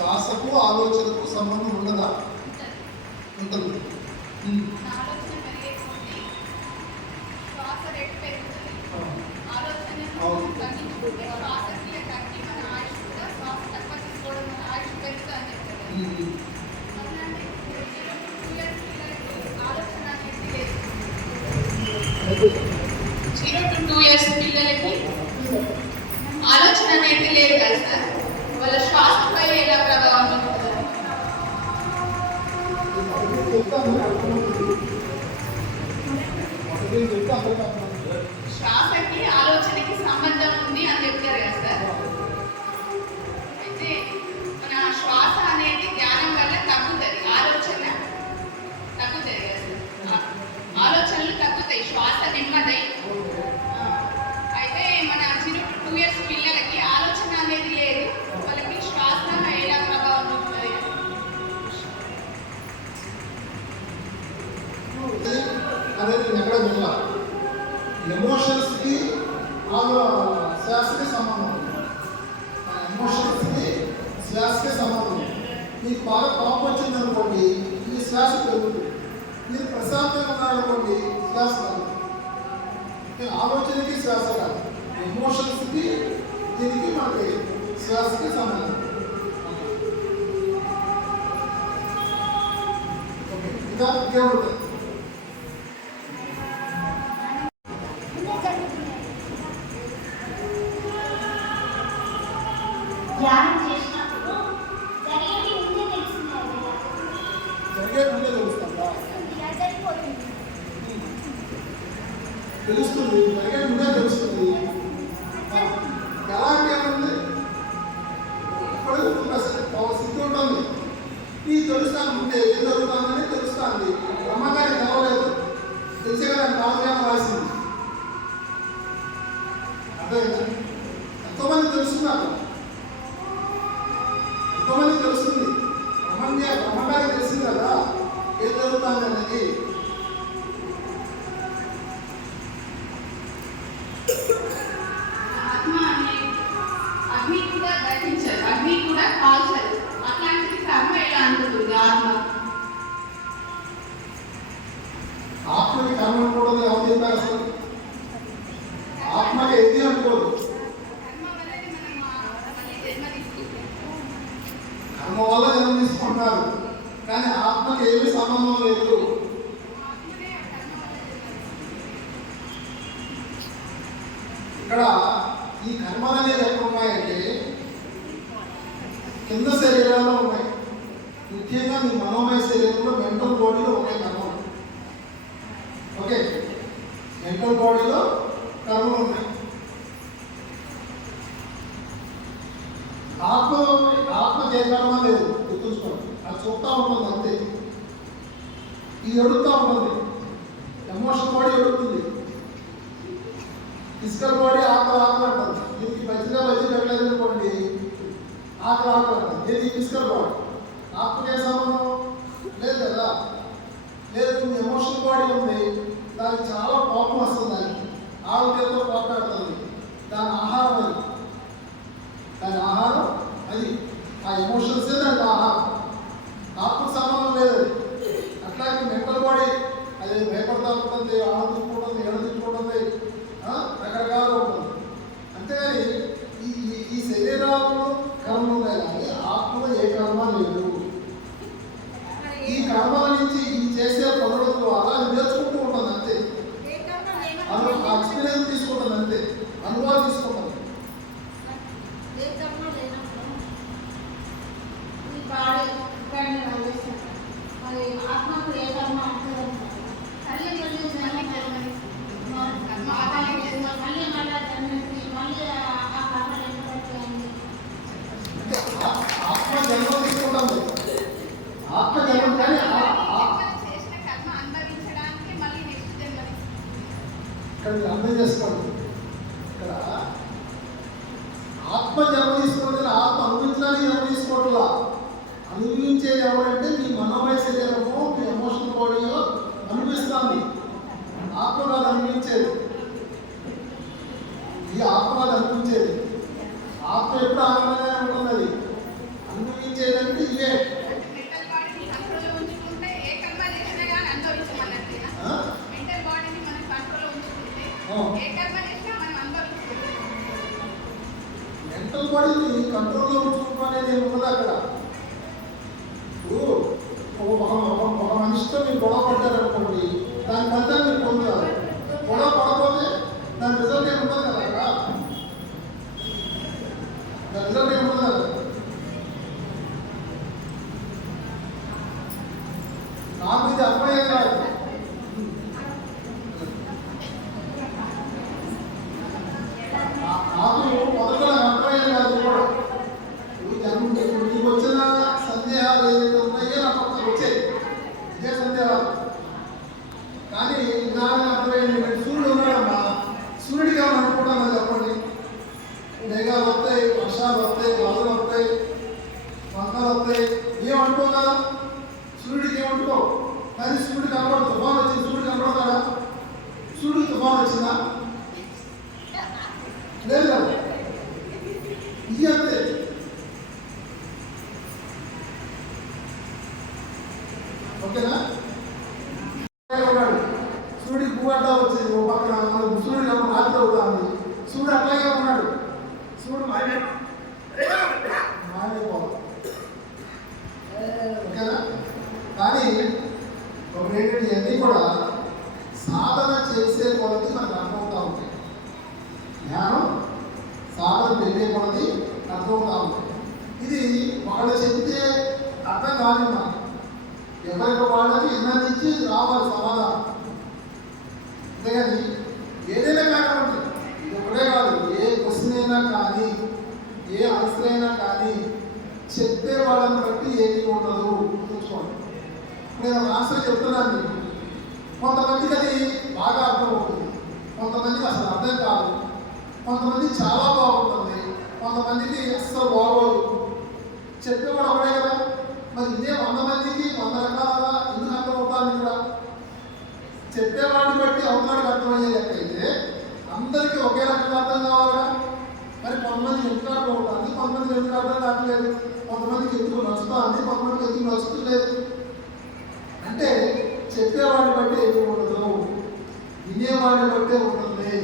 శ్వాసకు ఆలోచనకు సంబంధం ఉండదా? ఉంటుంది. ఉమ్. అనేది నేను ఎక్కడ వినలా ఎమోషన్స్కి ఆలో శ్వాసకి సంబంధం ఉంది. ఆ ఎమోషన్స్కి శ్వాసకి సంబంధం ఉంది. మీకు బాగా కోపం వచ్చింది అనుకోండి ఈ శ్వాస పెరుగుతుంది. మీరు ప్రశాంతంగా ఉన్నారనుకోండి శ్వాస కలుగుతుంది ఈ ఆలోచనకి శ్వాస కాదు ఎమోషన్స్కి దీనికి మనకి శ్వాసకి సంబంధం ఓకే? ఇంకా ఇంకేముంటుంది తెలుస్తుంది. జరిగే ముందే తెలుస్తుంది. ఆ, ఎలా అంటే ఇప్పుడు స్థితి ఉంటుంది. ఈ తెలుస్తాను ముందే ఏం జరుగుతుందని తెలుస్తుంది. బ్రహ్మగారి తెలవలేదు. తెలిసే కదా కాలజ్ఞానం రాసింది. అర్థమైందా? ఎంతోమంది తెలుస్తున్నారు. ఎంతోమంది తెలుస్తుంది. బ్రహ్మంగా బ్రహ్మగారి తెలిసింది కదా. ఏం జరుగుతుంది అనేది శరీరాల్లో ఉన్నాయి ముఖ్యంగా మీ మనోమయ శరీరంలో మెంటల్ బాడీలో ఉన్నాయి కర్మలు ఓకే? మెంటల్ బాడీలో కర్మలు ఉన్నాయి. ఆత్మ ఆత్మకి ఏ కర్మ లేదు? గుర్తుంచుకోండి అది చూస్తూ ఉంటుంది అంతే. ఇది ఎడుతూ ఉంటుంది. ఎమోషన్ బాడీ ఎడుతుంది. ఫిజికల్ బాడీ ఆత్మ ఆత్మ అంటుంది దీనికి మంచిగా మంచి పెట్టలేదు అనుకోండి ఆకలి ఆకలి ఏది ఇది ఫిజికల్ బాడీ ఆత్మకే సంబంధం లేదు కదా లేదు మీ ఎమోషనల్ బాడీ ఉంది. దానికి చాలా కోపం వస్తుంది దానికి. ఆరోగ్యంతో పోట్లాడుతుంది. దాని ఆహారం అది. దాని ఆహారం అది. ఆ ఎమోషన్సే దానికి ఆహారం ఆత్మకు సంబంధం లేదు అది. అట్లాగే మెంటల్ బాడీ అది భయపడతా ఉంటుంది ఆనందించుకుంటుంది ఎడదించుకుంటుంది ఆ, రకరకాలుగా ఉంటుంది అంతేగాని ఈ ఈ- ఈ శరీరాల్లో కర్మ ఉన్నాయి కానీ ఆత్మలో ఏ కర్మ లేదు ఈ కర్మల నుంచి ఈ చేసే పనుల ద్వారా అది నేర్చుకుంటూ ఉంటుంది అంతే ఏ కర్మ అను లేనప్పుడు ఎక్స్పీరియన్స్ తీసుకుంటుంది అంతే అనుభవాలు తీసుకుంటుంది ఏ కర్మ లేనప్పుడు ఈ బాడీ ఇక్కడనే వదిలేస్తారు. మరి ఆత్మకు ఏ కర్మ అంటారు మళ్ళీ మళ్ళీ జన్మ జన్మ మళ్ళీ మళ్ళీ జన్మించి మళ్ళీ ఆ- ఆ కర్మ లేనప్పుడు అంటే ఆ- ఆత్మ జన్మ తీసుకుంటుంది ఆత్మ జన్మ కానీ ఆ- ఆ- జన్మలు చేసిన కర్మ అనుభవించడానికి మళ్ళీ నెక్స్ట్ జన్మ ఇక్కడ మీరు అర్థం చేసుకోండి ఇక్కడ ఆత్మ జన్మ తీసుకోవడం ఆత్మ అనుభవించడానికి జన్మ తీసుకోవట్లా. అనుభవించేది ఎవరంటే మీ మనోమయ శరీరము మీ ఎమోషనల్ బాడీలో అనిపిస్తుంది ఆత్మ కాదు అనిపించేది ఈ ఆత్మ కాదు అనిపించేది ఆత్మ ఎప్పుడు ఆనందంగానే ఉంటుంది అది అనుభవించేది ఏ కర్మ చేసినా మనం అనుభవిస్తాం మెంటల్ బాడీని కంట్రోల్లో ఉంచుకోవడం అనేది ఏమి ఉండదు అక్కడ ఇప్పుడు ఒక ఒక ఒక మనిషితో మీరు గొడవ పడ్డారనుకోండి దాని ఫలితాన్ని మీరు పొందుతారు గొడవ పడకపోతే దాని రిజల్ట్ ఏమి ఉండదు కదా అక్కడ దాని రిజల్ట్ ఏమి ఉండదు కదా నాకు ఇది అర్థమయ్యేది కాదు నా- నాకు మొదట నాకు అర్థమయ్యేది కాదు ఇది కూడా ఇప్పుడు ఇప్పుడు నీకు వచ్చిన సందేహాలు ఏదైతే ఉన్నాయో వచ్చాయి. ఇదే సందేహాలు కానీ నిదానంగా అర్థమైంది సూర్యుడు ఉన్నాడమ్మా. సూర్యుడికి అనుకుంటాను చెప్పండి? మేఘాలు వస్తాయి వర్షాలు వస్తాయి వరదలు వస్తాయి వంకలు వస్తాయి. ఏం అనుకో కదా సూర్యుడికి ఏం కానీ సూర్యుడు కనబడు తుఫాన్ వచ్చింది సూర్యుడు కనబడతాడా సూర్యుడు తుఫాన్ వచ్చిందా లేదు కదా ఇది అంతే ఓకేనా ఉన్నాడు సూర్యుడికి భూగడ్డ వచ్చింది ఓ పక్కన మనకు సూర్యుడు ఏమో రాత్రి అవుతుంది సూర్యుడు అట్లాగే ఉన్నాడు సూర్యుడు మాయ మాయమైపోవాలి ఓకేనా కానీ ఒకటి ఏంటంటే ఇవన్నీ కూడా సాధన చేసే కొలది మనకు అర్థమవుతా ఉంటాయి జ్ఞానం సాధన పెరిగే కొలది అర్థమవుతా ఉంటాయి ఇది వాళ్ళు చెప్తే అర్థం కాదు మనం ఎవరికి వాళ్ళకి నుంచి రావాలి సమాధానం. అంతేగాని ఏదైనా కారణం ఇది ఒకటే కాదు ఏ క్వశ్చన్ అయినా కానీ ఏ ఆన్సర్ అయినా కానీ చెప్పే వాళ్ళని బట్టి ఏది ఉండదు గుర్తుంచుకోండి నేను ఆన్సర్ చెప్తున్నాను కొంతమందికి అది బాగా అర్థమవుతుంది. కొంతమందికి అసలు అర్థం కాదు. కొంతమంది చాలా బాగుంటుంది. కొంతమందికి అస్సలు బాగోదు. చెప్పేవాడు ఒకడే కదా. మరి ఇదే వంద మందికి వంద రకాలుగా ఎందుకు అర్థమవుతాను ఇక్కడ? చెప్పేవాడిని బట్టి అవతలాడికి అర్థమయ్యే అయితే అందరికీ ఒకే రకంగా అర్థం కావాలిగా. మరి కొంతమంది ఎందుకు అర్థం అవుతుంది కొంతమందికి ఎందుకు అర్థం కావట్లేదు? కొంతమందికి ఎందుకు నచ్చుతుంది? కొంతమందికి ఎందుకు నచ్చుతలేదు అంటే చెప్పేవాడిని బట్టి ఏమి ఉండదు వినేవాడిని బట్టే ఉంటుంది.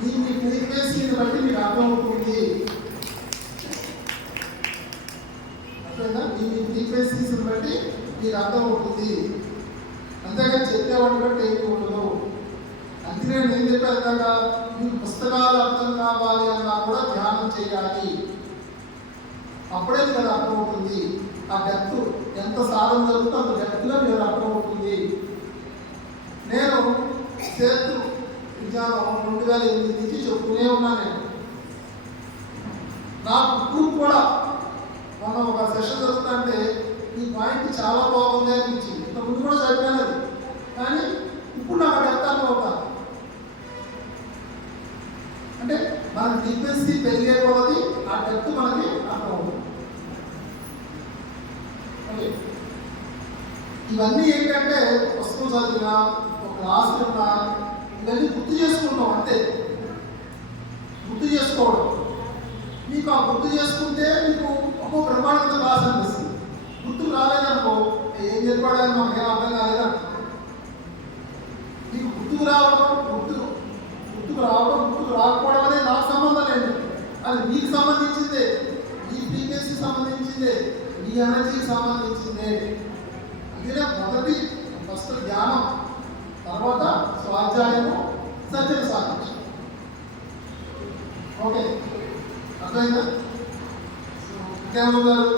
మీ మీ ఫ్రీక్వెన్సీని బట్టి మీకు అర్థమవుతుంది అర్థమైనా మీ మీ ఫ్రీక్వెన్సీస్ని బట్టి మీకు అర్థమవుతుంది అంతేగాని చెప్పేవాడిని బట్టి ఏమి ఉండదు. అందుకే నేను చెప్పాను కదా మీకు పుస్తకాలు అర్థం కావాలి అన్నా కూడా ధ్యానం చేయాలి. అప్పుడే మీరు అర్థమవుతుంది ఆ డెప్త్ ఎంత సాధన జరుగుతుందో అంత డెప్త్గా మీరు అర్థమవుతుంది నేను సేతు విజ్ఞానం రెండు వేల ఎనిమిది నుంచి చెప్తూనే ఉన్నాను నేను నాకు ఇప్పుడు కూడా మొన్న ఒక సెషన్ జరుగుతుంటే ఈ పాయింట్ చాలా బాగుంది అనిపించింది. ఇంత ముందు కూడా చదివాను కానీ ఇప్పుడు నాకు అది ఒక అంటే మన ఫ్రీక్వెన్సీ పెరిగే కొలది ఆ డెప్త్ మనకి అర్థమవుతుంది ఓకే ఇవన్నీ ఏంటంటే పుస్తకం చదివినా ఒక క్లాస్ విన్నా ఇవన్నీ గుర్తు చేసుకుంటాం అంతే. గుర్తు చేసుకోవడం. మీకు ఆ గుర్తు చేసుకుంటే మీకు ఒక్కో బ్రహ్మాండంగా క్లాస్ అనిపిస్తుంది. గుర్తుకు రాలేదనుకో ఏం చెప్పాడని మాకు ఏం అర్థం కాలేదంట మీకు గుర్తుకు రావడం గుర్తు గుర్తుకు రావడం గుర్తుకు రాకపోవడం అనేది నాకు సంబంధం లేదు. అది మీకు సంబంధించిందే మీ ఫ్రీక్వెన్సీ సంబంధించిందే మీ ఎనర్జీకి సంబంధించిందే. అందుకే మొదటి ఫస్ట్ ధ్యానం తర్వాత స్వాధ్యాయము సత్యం సాధించు ఓకే అర్థమైందా? ఇంకేమన్నారు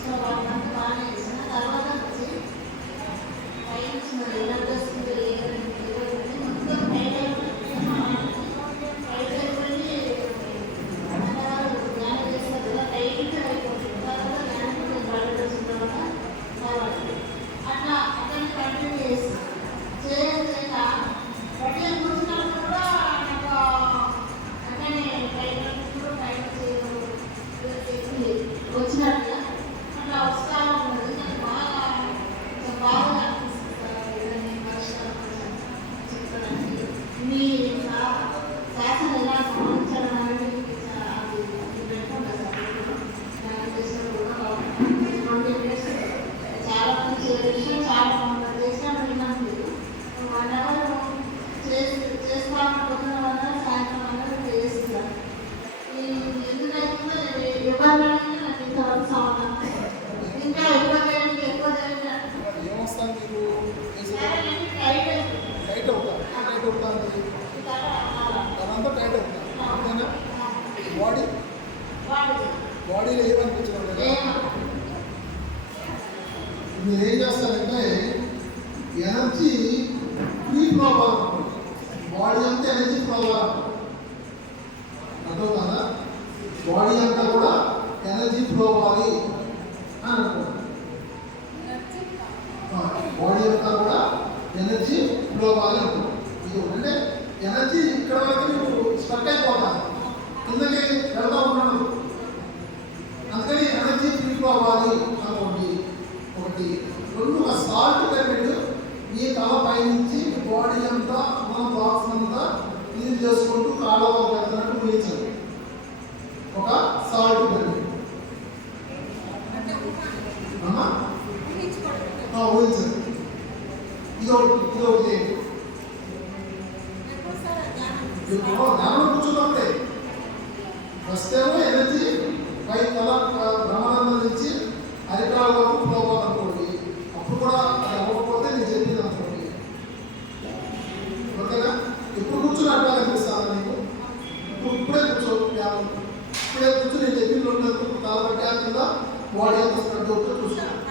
సో వన్ బాగానే చేసిన తర్వాత వచ్చి పైన మరి ఎలా వస్తుంది ఏదంటే మొత్తం టైట్ అయిపోయింది టైట్ అయిపోయి జ్ఞానం చేస్తారు కదా టైట్ అయిపోతుంది తర్వాత జ్ఞానం బాగా వచ్చిన తర్వాత బాగా అట్లా అట్లా కంటిన్యూ చేసి చేయడం చేయక బట్టి కూర్చున్నప్పుడు కూడా నాకు అట్లనే ట్రైనర్ ట్రైన్ చేయడం వచ్చినట్టుగా అట్లా వస్తా ఉన్నది నాకు బాగా కొంచెం బాగా అనిపిస్తుంది ఏదైనా పరిష్కారం చెప్పడానికి మీ శాసనం ఎలా సంబంధించడం అనేది అది అది పెట్టుకుంటా సార్ బాడీలో ఏమనిపించడం లేదా ఏమో. మీరు ఏం చేస్తారంటే ఎనర్జీ ఫ్రీ ఫ్లో అవ్వాలి బాడీ అంతా ఎనర్జీ ఫ్లో అవ్వాలి అర్థమవుతుందా బాడీ అంతా కూడా ఎనర్జీ ఫ్లో అవ్వాలి అని బాడీ అంతా కూడా ఎనర్జీ ఫ్లో అవ్వాలి అనుకోండి అంటే ఎనర్జీ ఇక్కడ వరకు మీకు స్టక్ అయిపోతారు కిందకి వెళ్తా ఉన్నాడు అందుకని ఎనర్జీ ఫ్రీ ఫ్లో అవ్వాలి అనుకోండి. ఒకటి. రెండు ఒక సాల్ట్ పిరమిడ్ మీ తల పైనుంచి బాడీ అంతా మన బాక్స్ అంతా క్లీన్ చేసుకుంటూ కాలువ వెళ్తున్నట్టు ఊహించండి ఒక సాల్ట్ పిరమిడ్ అమ్మా ఆ, ఊహించండి ఇది ఒకటి ఇది ఒకటి చేయండి. ఇప్పుడు ధ్యానం కూర్చున్నప్పుడే వస్తేమో ఎనర్జీ పై తల బ్రహ్మానందం నుంచి అరికాల వరకు పోవాలనుకోండి అప్పుడు కూడా అది అవ్వకపోతే నేను చెప్పింది అనుకోండి. ఓకేనా? ఇప్పుడు కూర్చుని అట్లా కనిపిస్తాను నీకు? ఇప్పుడు ఇప్పుడే కూర్చో ఇప్పుడే కూర్చుని నేను చెప్పింది ఉండదు తల పెట్టా కింద బాడీ అంతా